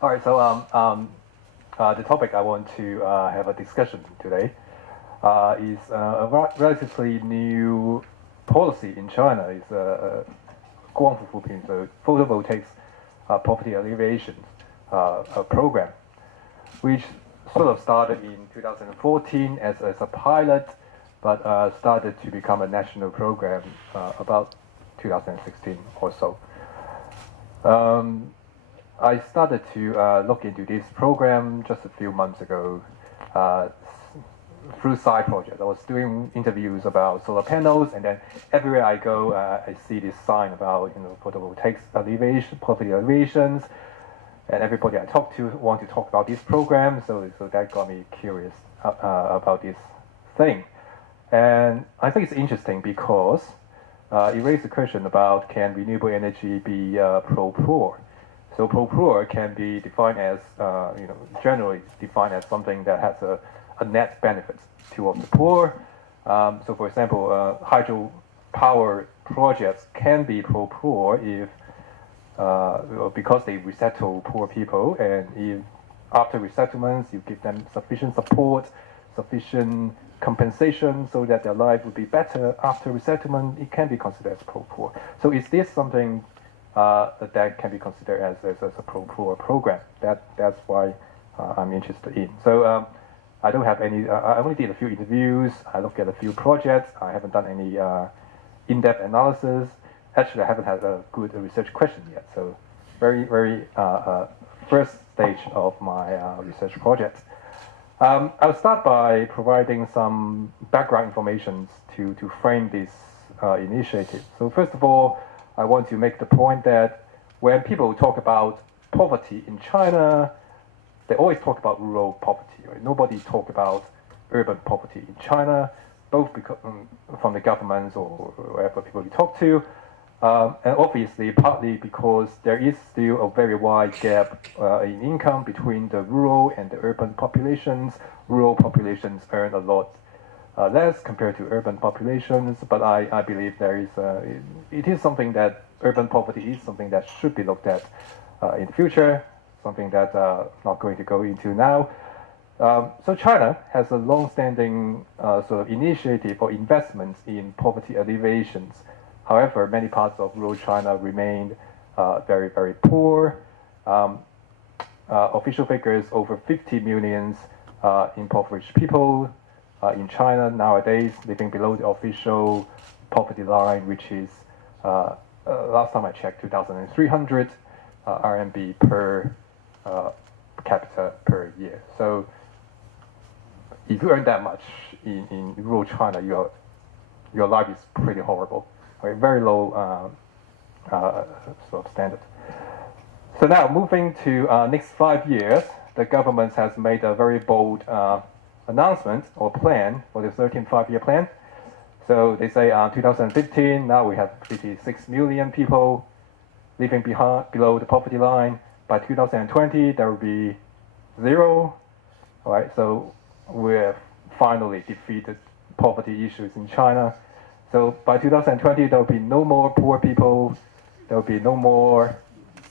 All right, so the topic I want to have a discussion today is a relatively new policy in China. It's a 光伏扶贫, so photovoltaics poverty alleviation program, which sort of started in 2014 as a pilot, but started to become a national program about 2016 or so. I started to look into this program just a few months ago through side projects. I was doing interviews about solar panels, and then everywhere I go, I see this sign about photovoltaics alleviation, poverty alleviations, and everybody I talk to want to talk about this program. So that got me curious about this thing, and I think it's interesting because it raised the question about, can renewable energy be pro-poor? So pro-poor can be defined as, generally defined as something that has a net benefit towards the poor. So for example, hydropower projects can be pro-poor if, because they resettle poor people, and if after resettlements you give them sufficient support, sufficient compensation so that their life would be better after resettlement, it can be considered as pro-poor. So is this something that can be considered as a pro-poor program? That's why I'm interested in. So I don't have any, I only did a few interviews, I looked at a few projects, I haven't done any in-depth analysis. Actually, I haven't had a good research question yet, so very first stage of my research project. I'll start by providing some background information to frame this initiative. So first of all, I want to make the point that when people talk about poverty in China, they always talk about rural poverty, right? Nobody talk about urban poverty in China, both because, from the governments or wherever people you talk to, and obviously partly because there is still a very wide gap in income between the rural and the urban populations. Rural populations earn a lot less compared to urban populations, but I believe there is it is something that urban poverty is something that should be looked at in the future, something that I'm not going to go into now. So China has a long-standing sort of initiative or investments in poverty alleviations. However, many parts of rural China remain very poor. Official figures over 50 million impoverished people in China nowadays, living below the official poverty line, which is, last time I checked, 2,300 RMB per capita per year. So if you earn that much in rural China, your life is pretty horrible, right? Very low sort of standard. So now moving to next 5 years, the government has made a very bold announcement or plan for the 13th five-year plan. So they say 2015, now we have 56 million people living below the poverty line. By 2020, there will be 0. All right, so we've finally defeated poverty issues in China. So by 2020, there will be no more poor people, there will be no more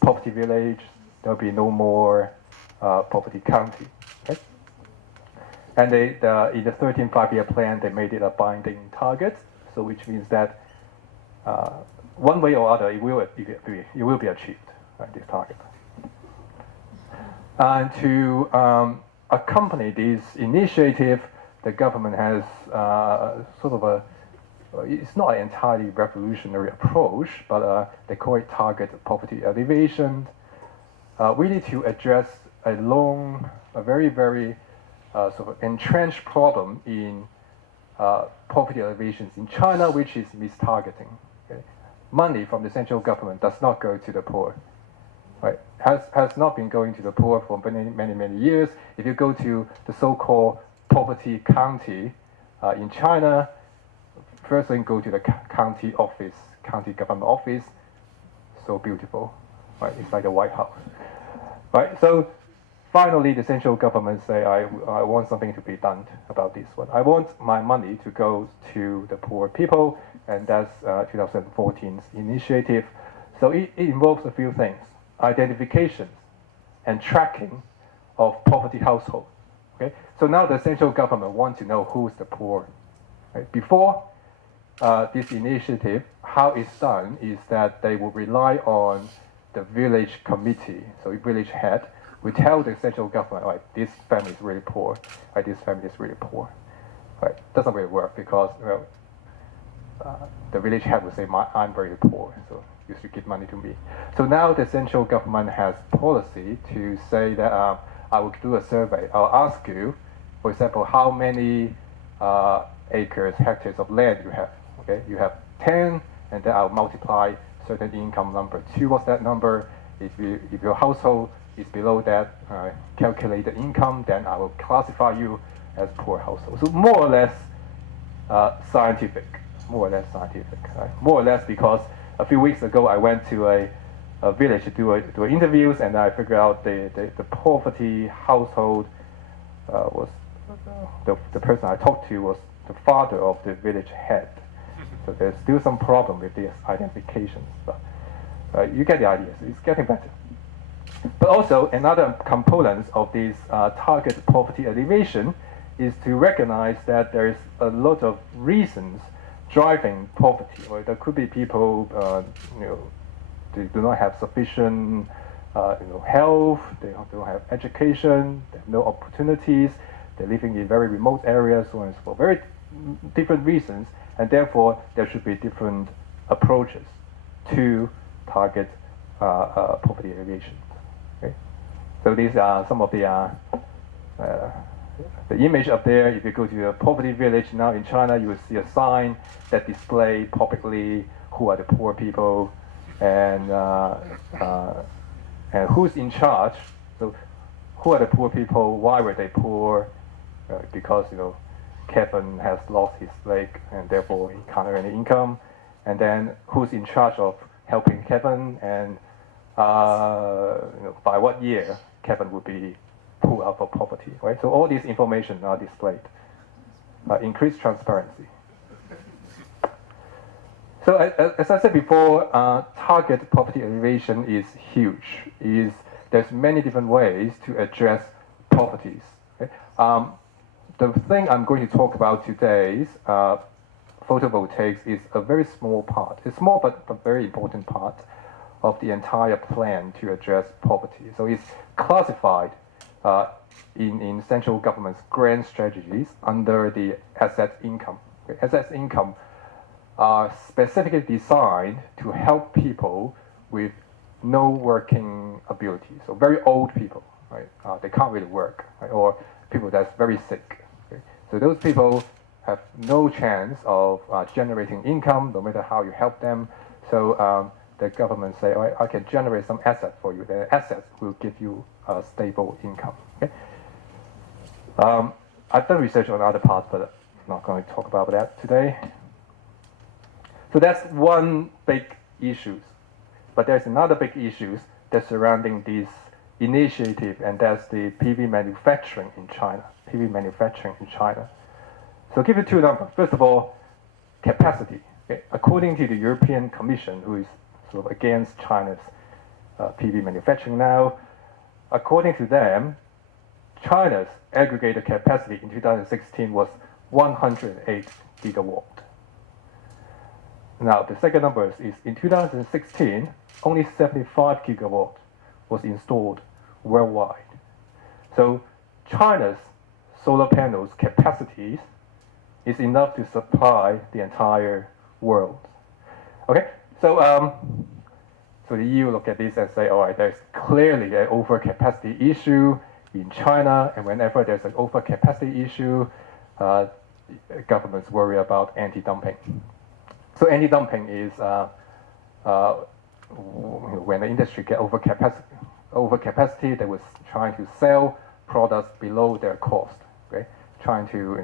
poverty village, there will be no more poverty county. Okay? And in the 13th five-year plan, they made it a binding target, so which means that one way or other, it will be achieved, right, this target. And to accompany this initiative, the government has sort of it's not an entirely revolutionary approach, but they call it target poverty alleviation. We need to address a very sort of entrenched problem in poverty alleviations in China, which is mistargeting. Okay? Money from the central government does not go to the poor. Right? Has not been going to the poor for many years. If you go to the so-called poverty county in China, first thing go to the county office, county government office. So beautiful, right? It's like a White House, right? So finally, the central government say, I want something to be done about this one. I want my money to go to the poor people, and that's 2014's initiative. So it involves a few things: identification and tracking of poverty households. Okay? So now the central government wants to know who's the poor. Right? Before this initiative, how it's done is that they will rely on the village committee, so village head, will tell the central government, right, this family is really poor, right, this family is really poor. Right? Doesn't really work because the village head will say, I'm very poor, so you should give money to me. So now the central government has policy to say that I will do a survey. I'll ask you, for example, how many acres, hectares of land you have. Okay, you have 10, and then I'll multiply certain income number. 2, what's that number? If your household is below that calculated income, then I will classify you as poor household. So more or less scientific. More or less scientific. Right? More or less because a few weeks ago I went to a village to do interviews, and I figured out the poverty household was the person I talked to was the father of the village head. So there's still some problem with these identifications, but you get the idea. So it's getting better. But also another component of this target poverty alleviation is to recognize that there is a lot of reasons driving poverty. Or there could be people, they do not have sufficient, health. They don't have education. They have no opportunities. They're living in very remote areas, so on and so forth. Very different reasons, and therefore there should be different approaches to target poverty alleviation. Okay? So these are some of the image up there. If you go to a poverty village now in China, you will see a sign that display publicly who are the poor people and who's in charge. So who are the poor people? Why were they poor? Because Kevin has lost his leg and therefore he can't earn any income. And then who's in charge of helping Kevin, and by what year Kevin would be pulled out of poverty, right? So all these information are displayed. Increased transparency. So as I said before, target poverty alleviation is huge. There's many different ways to address poverty. Okay? The thing I'm going to talk about today is photovoltaics is a very small part. It's small but very important part of the entire plan to address poverty. So it's classified in central government's grand strategies under the asset income. Okay? Asset income are specifically designed to help people with no working ability. So very old people, right? They can't really work, right? Or people that's very sick. Okay? So those people have no chance of generating income, no matter how you help them. So the government say, oh, I can generate some assets for you. The assets will give you a stable income. Okay? I've done research on other parts, but I'm not going to talk about that today. So that's one big issue. But there's another big issue that's surrounding this initiative, and that's the PV manufacturing in China. PV manufacturing in China. So I'll give you 2 numbers. First of all, capacity. Okay? According to the European Commission, who is sort of against China's PV manufacturing now, according to them, China's aggregated capacity in 2016 was 108 gigawatt. Now, the second number is in 2016, only 75 gigawatt was installed worldwide. So China's solar panels capacities is enough to supply the entire world. Okay, so the EU look at this and say, all right, there's clearly an overcapacity issue in China, and whenever there's an overcapacity issue, governments worry about anti-dumping. So anti-dumping is when the industry get overcapacity, they was trying to sell products below their cost, okay? Trying to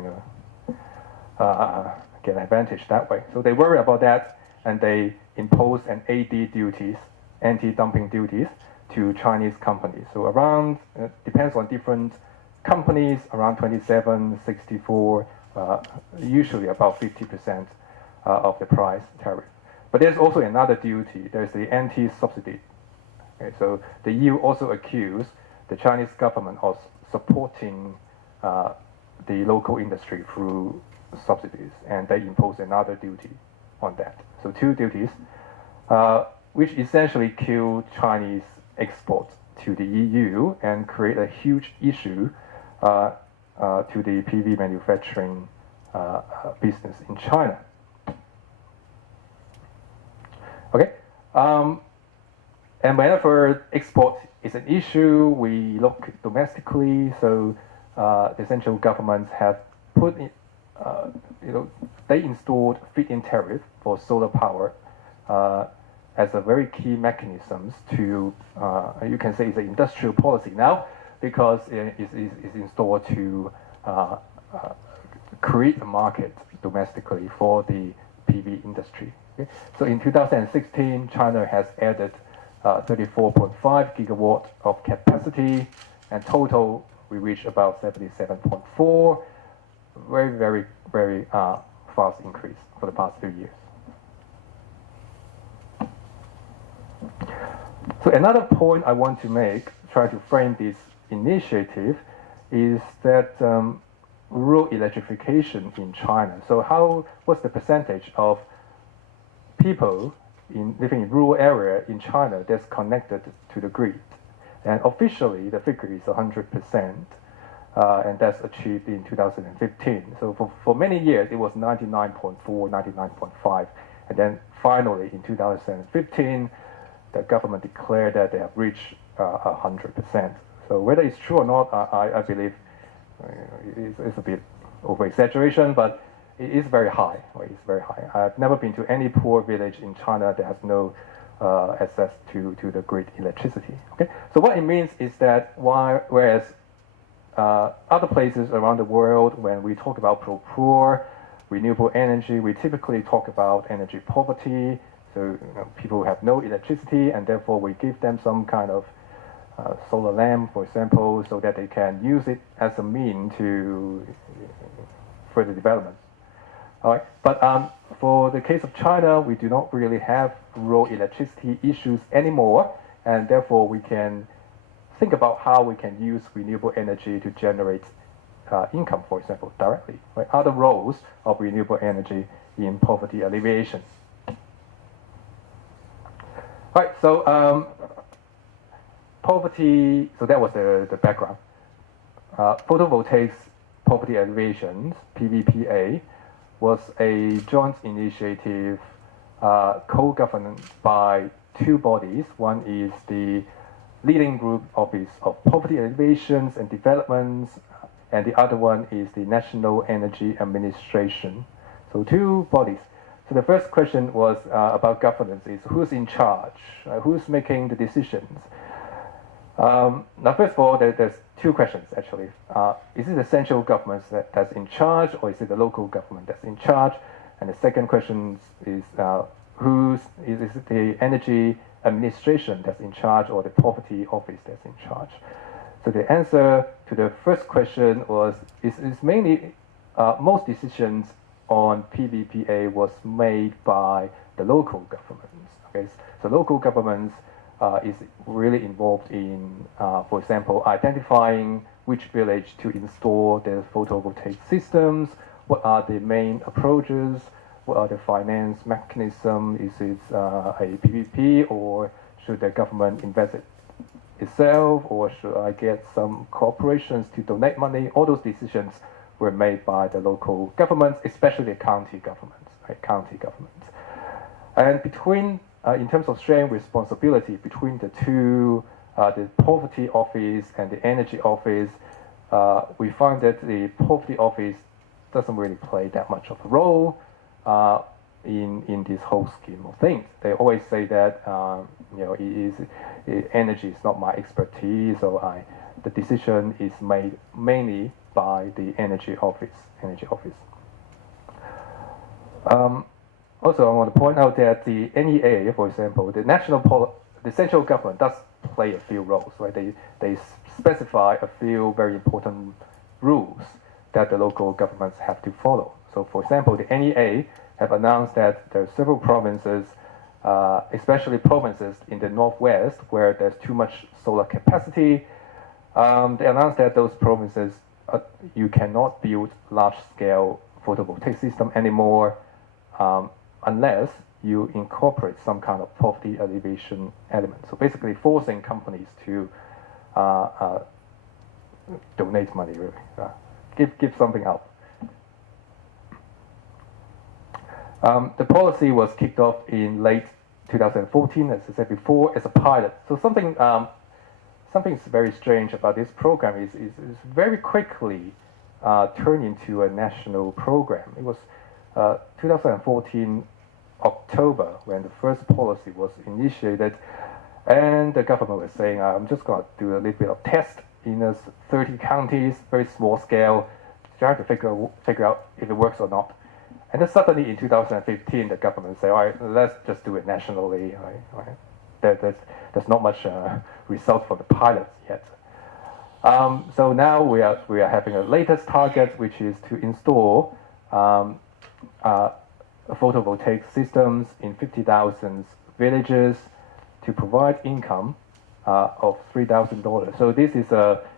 get an advantage that way. So they worry about that, and they impose an AD duties, anti-dumping duties, to Chinese companies. So around, depends on different companies, around 27, 64, usually about 50% of the price tariff. But there's also another duty. There's the anti-subsidy. Okay, so the EU also accused the Chinese government was supporting the local industry through subsidies, and they imposed another duty on that. So two duties, which essentially killed Chinese exports to the EU and create a huge issue to the PV manufacturing business in China. Okay, and whenever export is an issue, we look domestically. So the central governments have put in, they installed feed-in tariff for solar power as a very key mechanisms to, you can say it's an industrial policy now, because it's installed to create a market domestically for the PV industry. Okay? So in 2016, China has added 34.5 gigawatt of capacity, and total we reached about 77.4. Very, very fast increase for the past few years. So another point I want to make, try to frame this initiative, is that rural electrification in China. So what's the percentage of people living in rural area in China that's connected to the grid? And officially, the figure is 100%, and that's achieved in 2015. So for many years, it was 99.4, 99.5, and then finally in 2015, the government declared that they have reached 100%. So whether it's true or not, I believe it's a bit over exaggeration, but it is very high. It's very high. I've never been to any poor village in China that has no access to the grid electricity. Okay, so what it means is that whereas other places around the world, when we talk about poor renewable energy, we typically talk about energy poverty. So people have no electricity, and therefore we give them some kind of solar lamp, for example, so that they can use it as a mean to further development. All right, but for the case of China, we do not really have rural electricity issues anymore, and therefore we can think about how we can use renewable energy to generate income, for example, directly. Right? Other roles of renewable energy in poverty alleviation. All right, so poverty, so that was the background. Photovoltaics poverty alleviation, PVPA, was a joint initiative co-governed by two bodies. One is the Leading Group Office of Poverty Alleviations and Developments, and the other one is the National Energy Administration. So two bodies. So the first question was about governance, is who's in charge, who's making the decisions. Now, first of all, there's two questions, actually. Is it the central government that's in charge, or is it the local government that's in charge? And the second question is is it the energy administration that's in charge, or the poverty office that's in charge? So the answer to the first question was, is mainly most decisions on PVPA was made by the local governments. Okay? So local governments is really involved in, for example, identifying which village to install the photovoltaic systems, what are the main approaches, what are the finance mechanisms, is it a PVP, or should the government invest it itself, or should I get some corporations to donate money? All those decisions were made by the local governments, especially county governments, right? County governments. And between, in terms of sharing responsibility between the two, the poverty office and the energy office, we find that the poverty office doesn't really play that much of a role in this whole scheme of things. They always say that energy is not my expertise, so the decision is made mainly by the energy office. Also, I want to point out that the NEA, for example, the central government does play a few roles, right? They specify a few very important rules that the local governments have to follow. So, for example, the NEA have announced that there are several provinces, especially provinces in the northwest, where there's too much solar capacity. They announced that those provinces, you cannot build large-scale photovoltaic system anymore unless you incorporate some kind of poverty alleviation element. So basically forcing companies to donate money, really, give something out. The policy was kicked off in late 2014, as I said before, as a pilot. So something's very strange about this program is very quickly turned into a national program. It was 2014 October when the first policy was initiated, and the government was saying, I'm just going to do a little bit of test in 30 counties, very small scale, trying to figure out if it works or not. And then suddenly in 2015, the government said, all right, let's just do it nationally. Right? There's not much result for the pilots yet. So now we are having a latest target, which is to install photovoltaic systems in 50,000 villages to provide income of $3,000. So this is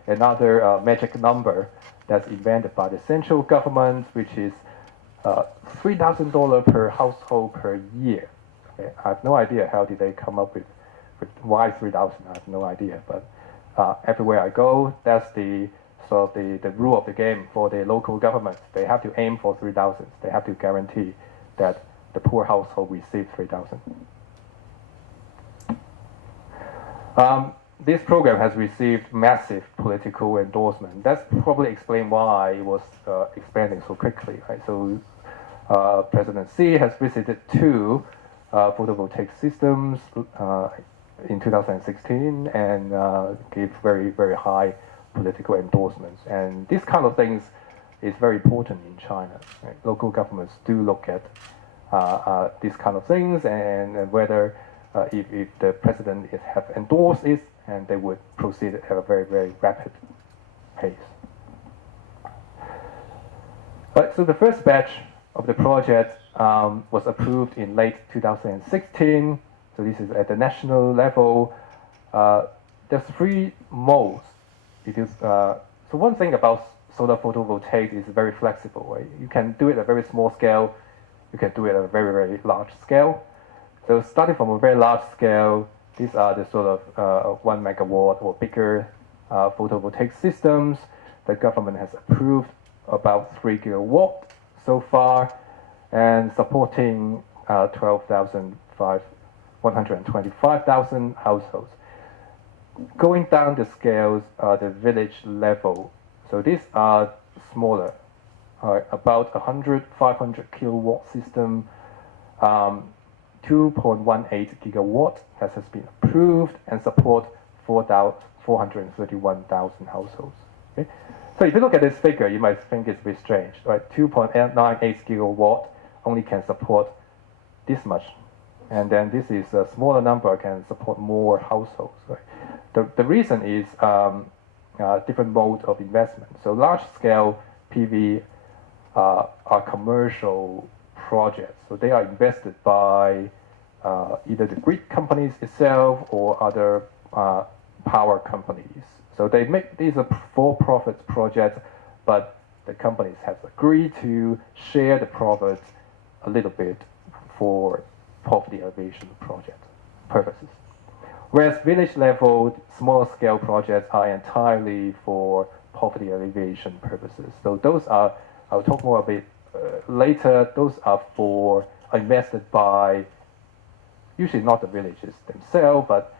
another magic number that's invented by the central government, which is $3,000 per household per year. Okay? I have no idea how did they come up with why 3,000. I have no idea, but everywhere I go, that's the sort of the rule of the game for the local government. They have to aim for 3,000. They have to guarantee that the poor household receives 3,000. This program has received massive political endorsement. That's probably explained why it was expanding so quickly. Right? So President Xi has visited 2 photovoltaic systems in 2016 and gave very, very high political endorsements. And this kind of things is very important in China. Right? Local governments do look at these kind of things and whether if the president have endorsed it, and they would proceed at a very, very rapid pace. But so the first batch of the project was approved in late 2016. So this is at the national level. There's 3 modes. So one thing about solar photovoltaic is very flexible. Right? You can do it at a very small scale. You can do it at a very, very large scale. So starting from a very large scale, these are the sort of 1 megawatt or bigger photovoltaic systems. The government has approved about 3 gigawatt so far, and supporting 125,000 households. Going down the scales are the village level. So these are smaller, about 500 kilowatt system. 2.18 gigawatt has been approved and support 431,000 households. Okay? So if you look at this figure, you might think it's a bit strange, right? 2.98 gigawatt only can support this much, and then this is a smaller number can support more households. Right? The reason is different mode of investment. So large-scale PV are commercial projects, so they are invested by either the grid companies itself or other power companies. So they make these are for-profit projects, but the companies have agreed to share the profits a little bit for poverty alleviation project purposes. Whereas village level, small scale projects are entirely for poverty alleviation purposes. So those are, I'll talk more a bit later, those are invested by, usually not the villages themselves, but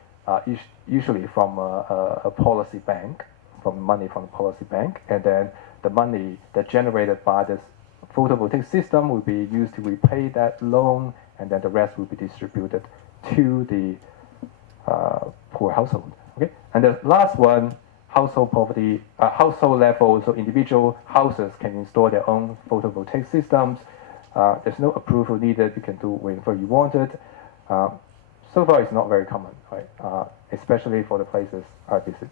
usually from a policy bank, from money from the policy bank, and then the money that generated by this photovoltaic system will be used to repay that loan, and then the rest will be distributed to the poor household. Okay, and the last one, household poverty, household level, so individual houses can install their own photovoltaic systems. There's no approval needed. You can do whenever you want it. So far, it's not very common, right? Especially for the places I visited.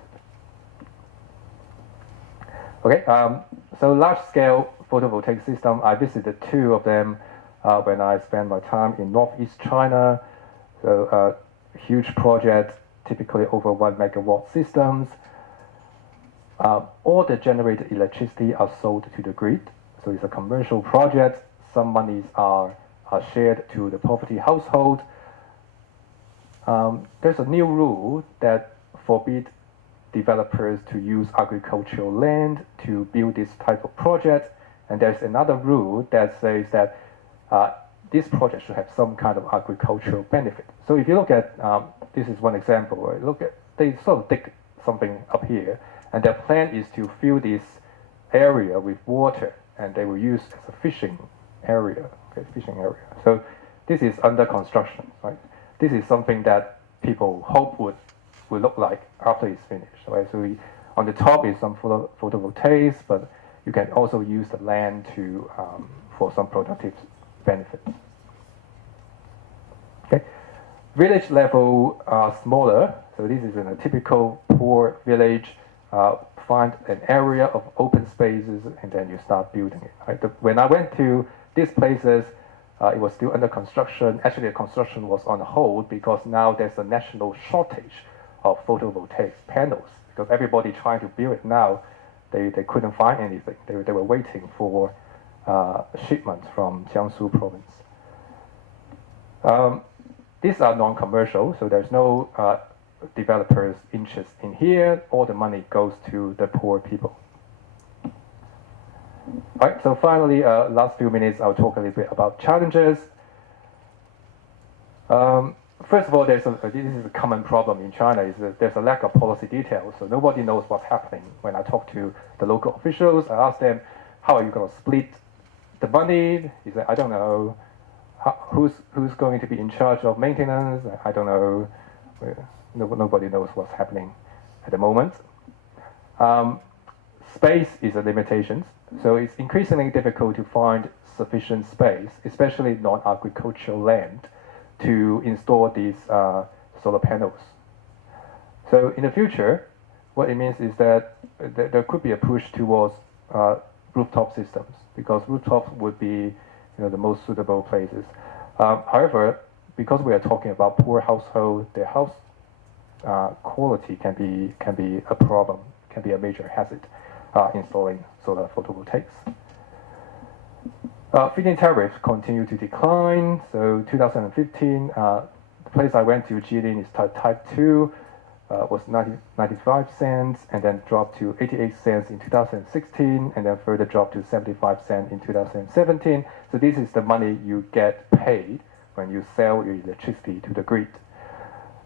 Okay, so large-scale photovoltaic system, I visited 2 of them when I spent my time in northeast China. So huge project, typically over 1 megawatt systems. all the generated electricity are sold to the grid. So it's a commercial project. Some monies are shared to the poverty household. There's a new rule that forbids developers to use agricultural land to build this type of project. And there's another rule that says that this project should have some kind of agricultural benefit. So if you look at, this is one example, where look at, they sort of dig something up here, and their plan is to fill this area with water, and they will use as a fishing area, okay, fishing area. So this is under construction, right? This is something that people hope would look like after it's finished, right? So on the top is some photovoltaics, but you can also use the land to for some productive benefits. Okay, village level are smaller. So this is in a typical poor village. Find an area of open spaces, and then you start building it. Right? When I went to these places, it was still under construction. Actually, the construction was on hold because now there's a national shortage of photovoltaic panels because everybody trying to build it now, they couldn't find anything. They were waiting for shipments from Jiangsu province. These are non-commercial, so there's no developers' interest in here. All the money goes to the poor people. All right, so finally, last few minutes, I'll talk a little bit about challenges. First of all, this is a common problem in China, is that there's a lack of policy details, so nobody knows what's happening. When I talk to the local officials, I ask them, how are you going to split the money? He said, I don't know. Who's going to be in charge of maintenance? I don't know. Nobody knows what's happening at the moment. Space is a limitation, so it's increasingly difficult to find sufficient space, especially non-agricultural land, to install these solar panels. So in the future, what it means is that there could be a push towards rooftop systems, because rooftops would be the most suitable places. However, because we are talking about poor household, their house quality can be a problem, can be a major hazard installing solar photovoltaics. Feed-in tariffs continue to decline. So 2015, the place I went to, Jilin, is type 2, was 95 cents, and then dropped to 88 cents in 2016, and then further dropped to 75 cents in 2017. So this is the money you get paid when you sell your electricity to the grid.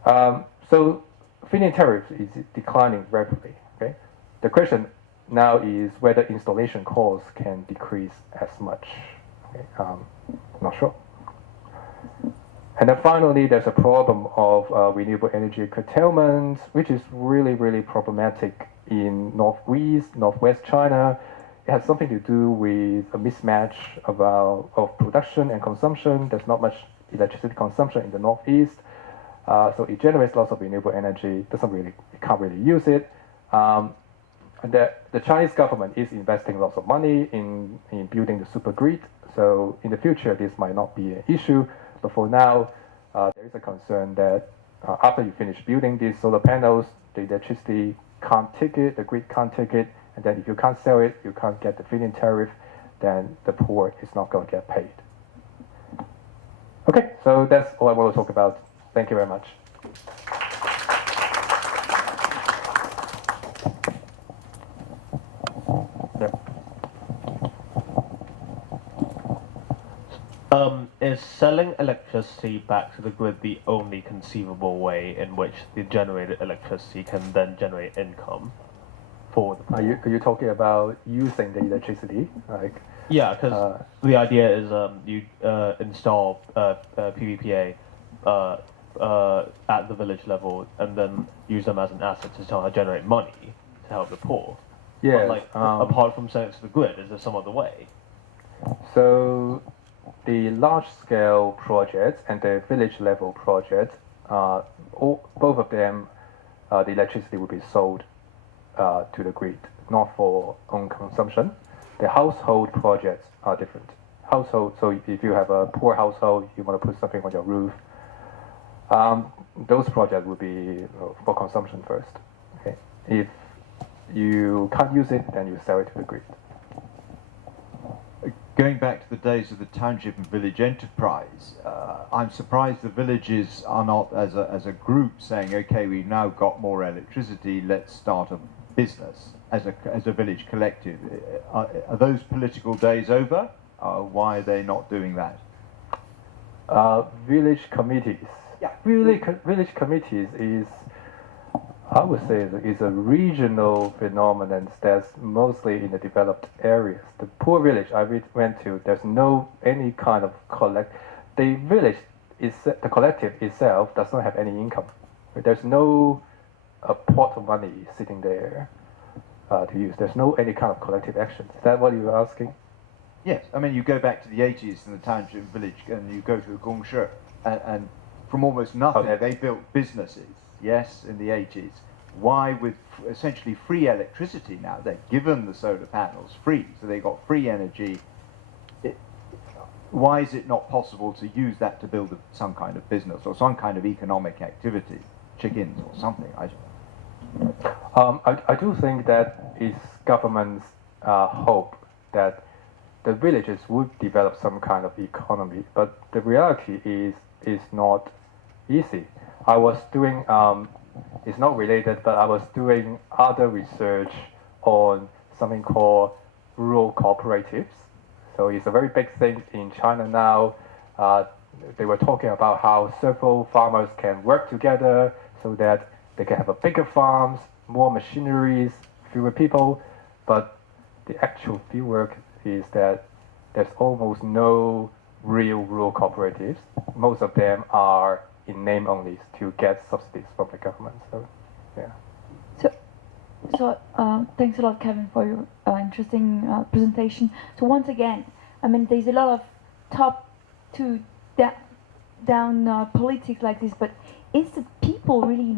So feed-in tariff is declining rapidly. Okay, the question now is whether installation costs can decrease as much. Okay, not sure. And then finally, there's a problem of renewable energy curtailment, which is really, really problematic in northwest China. It has something to do with a mismatch of production and consumption. There's not much electricity consumption in the northeast, so it generates lots of renewable energy. You can't really use it. And the Chinese government is investing lots of money in building the super grid. So in the future, this might not be an issue. But for now, there is a concern that after you finish building these solar panels, the electricity can't take it, the grid can't take it, and then if you can't sell it, you can't get the feed-in tariff, then the poor is not going to get paid. Okay, so that's all I want to talk about. Thank you very much. Is selling electricity back to the grid the only conceivable way in which the generated electricity can then generate income for the poor? Are you talking about using the electricity? Yeah, because the idea is you install PVPA at the village level and then use them as an asset to generate money to help the poor. Yeah. Apart from selling it to the grid, is there some other way? So the large-scale projects and the village-level projects, both of them, the electricity will be sold to the grid, not for own consumption. The household projects are different. So if you have a poor household, you want to put something on your roof, those projects will be for consumption first. Okay. If you can't use it, then you sell it to the grid. Going back to the days of the township and village enterprise, I'm surprised the villages are not, as a group, saying, okay, we've now got more electricity, let's start a business as a village collective. Are those political days over? Why are they not doing that? Village committees. Yeah. Village committees is, I would say, is a regional phenomenon that's mostly in the developed areas. The poor village I went to, there's no any kind of The village the collective itself does not have any income. There's no pot of money sitting there to use. There's no any kind of collective action. Is that what you were asking? Yes, I mean, you go back to the 80s in the township and village, and you go to the Gongshi, and from almost nothing, they built businesses, yes, in the 80s. Why, with essentially free electricity now, they're given the solar panels free, so they got free energy. Why is it not possible to use that to build some kind of business or some kind of economic activity, chickens or something? I do think that it's government's hope that the villages would develop some kind of economy, but the reality is not easy. I was doing, it's not related, but I was doing other research on something called rural cooperatives. So it's a very big thing in China now. They were talking about how several farmers can work together so that they can have a bigger farms, more machineries, fewer people. But the actual fieldwork is that there's almost no real rural cooperatives. Most of them are in name only to get subsidies from the government. So, yeah. So thanks a lot, Kevin, for your interesting presentation. So once again, I mean, there's a lot of top to down politics like this, but is the people really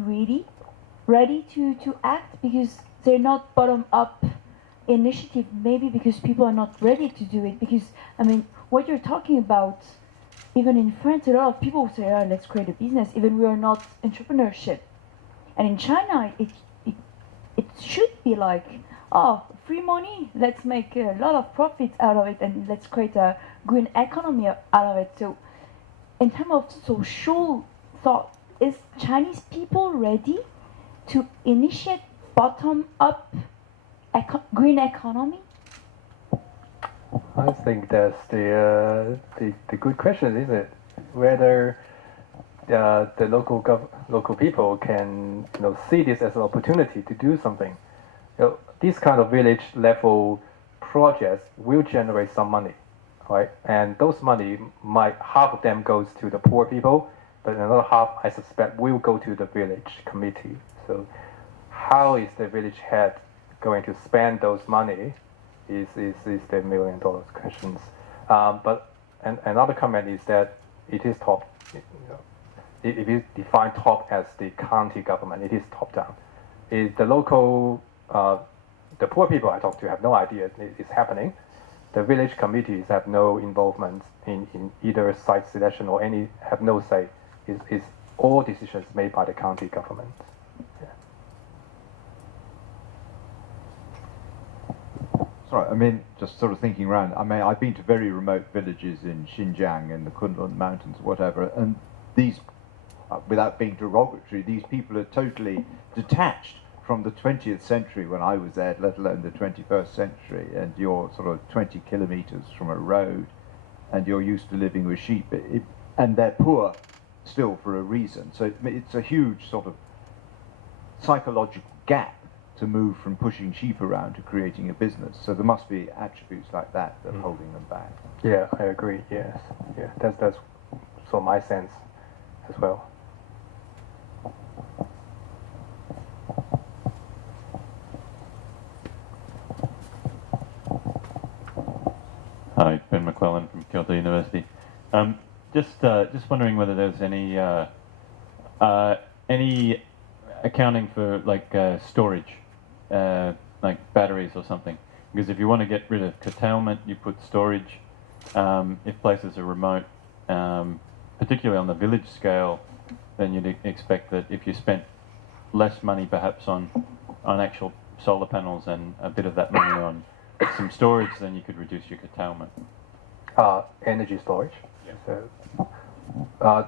ready to act? Because they're not bottom-up initiative, maybe because people are not ready to do it. Because, I mean, what you're talking about, even in France, a lot of people say, oh, let's create a business, even we are not entrepreneurship. And in China, it should be like, oh, free money, let's make a lot of profits out of it and let's create a green economy out of it. So in terms of social thought, is Chinese people ready to initiate bottom-up green economy? I think that's the good question, isn't it? Whether the local people can see this as an opportunity to do something. These kind of village level projects will generate some money, right? And those money half of them goes to the poor people, but another half I suspect will go to the village committee. So how is the village head going to spend those money is the $1 million questions. But another comment is that it is top. If you define top as the county government, it is top down. The local, the poor people I talk to have no idea it's happening. The village committees have no involvement in either site selection or have no say. It's all decisions made by the county government. Yeah. Sorry, I mean, just sort of thinking around, I mean, I've been to very remote villages in Xinjiang, in the Kunlun Mountains, whatever, and these, without being derogatory, these people are totally detached from the 20th century when I was there, let alone the 21st century, and you're sort of 20 kilometers from a road, and you're used to living with sheep, and they're poor still for a reason. So it's a huge sort of psychological gap to move from pushing sheep around to creating a business. So there must be attributes like that that are holding them back. Yeah, I agree. Yes, yeah, that's so my sense as well. Hi, Ben McClellan from Kyoto University. Just wondering whether there's any accounting for like storage, like batteries or something. Because if you want to get rid of curtailment, you put storage. If places are remote, particularly on the village scale, then you'd expect that if you spent less money perhaps on actual solar panels and a bit of that money on some storage, then you could reduce your curtailment. Energy storage. Yeah. So,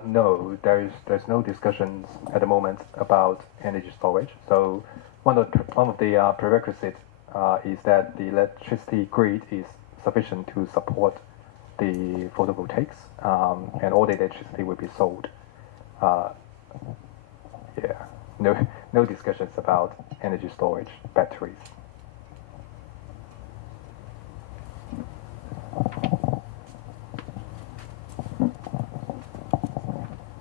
no, there's no discussions at the moment about energy storage. So one of the prerequisites is that the electricity grid is sufficient to support the photovoltaics, and all the electricity will be sold. Yeah, no discussions about energy storage, batteries.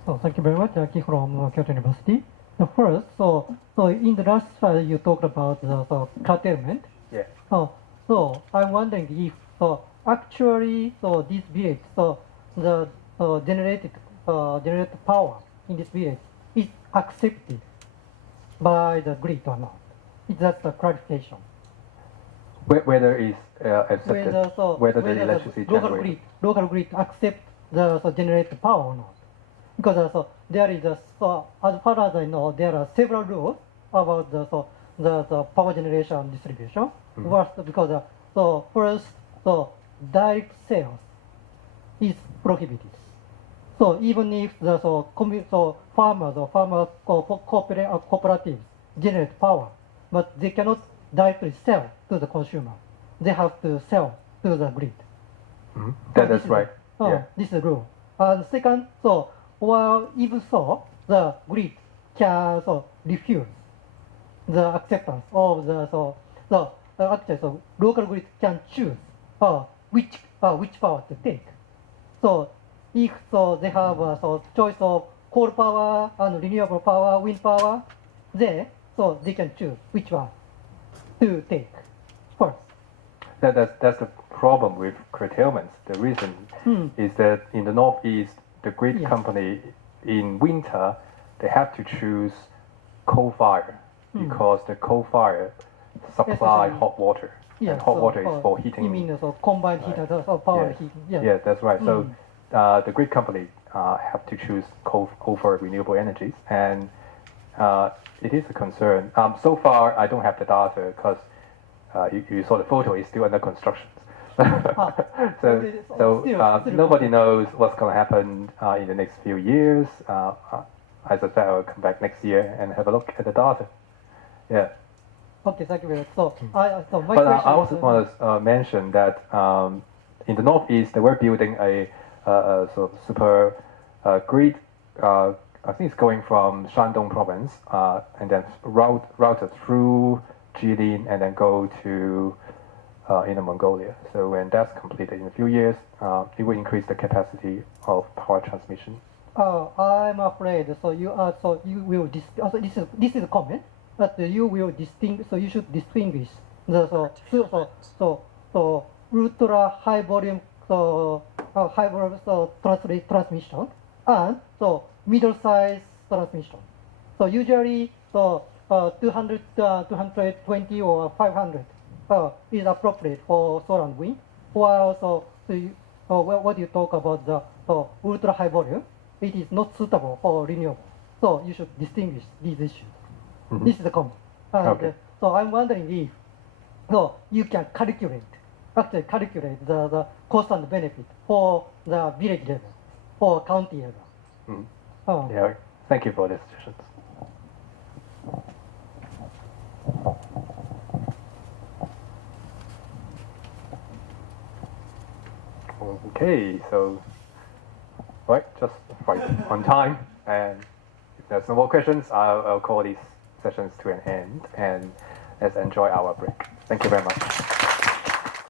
So thank you very much, Aki from Kyoto University. The first, so in the last slide you talked about the curtailment. Yeah. So I'm wondering if actually this village, the generated power in this village is accepted by the grid or not. It's just a clarification. Whether it's accepted, whether the electricity generated. Local grid accept the generated power or not. Because there is as far as I know, there are several rules about the power generation distribution. Mm-hmm. Because first, direct sales is prohibited. So even if the farmers cooperatives generate power, but they cannot directly sell to the consumer. They have to sell to the grid. Mm-hmm. That's right. Yeah. This is the rule. And second, well, even so, the grid can refuse the acceptance of actually, local grid can choose which power to take. So if they have a choice of coal power and renewable power, wind power, they can choose which one to take first. That's the problem with curtailments. The reason is that in the Northeast, the grid company in winter, they have to choose coal fire because the coal fire supply hot water. Yeah, and hot water is for heating. You mean combined heat and power Yes. heating? Yeah, that's right. So the grid company have to choose coal over renewable energies, and it is a concern. So far, I don't have the data because you saw the photo is still under construction. So nobody knows what's going to happen in the next few years. As I said, I'll come back next year and have a look at the data. Yeah. Okay, thank you very much. But I also want to mention that in the Northeast, they were building a sort of super grid. I think it's going from Shandong province and then routed through Jilin and then go to Inner Mongolia. So when that's completed in a few years, it will increase the capacity of power transmission. I'm afraid. You will this is a comment, but you will distinguish. So you should distinguish the ultra high volume transmission and middle size transmission. So usually 200, 220 or 500 is appropriate for solar and wind. While what you talk about the ultra high volume, it is not suitable for renewable. So you should distinguish these issues. Mm-hmm. This is the comment. Okay. So I'm wondering if you can calculate the cost and benefit for the village level, for county level. Mm-hmm. Yeah. Thank you for the suggestions. Okay, so just right on time, and if there's no more questions, I'll call these sessions to an end, and let's enjoy our break. Thank you very much.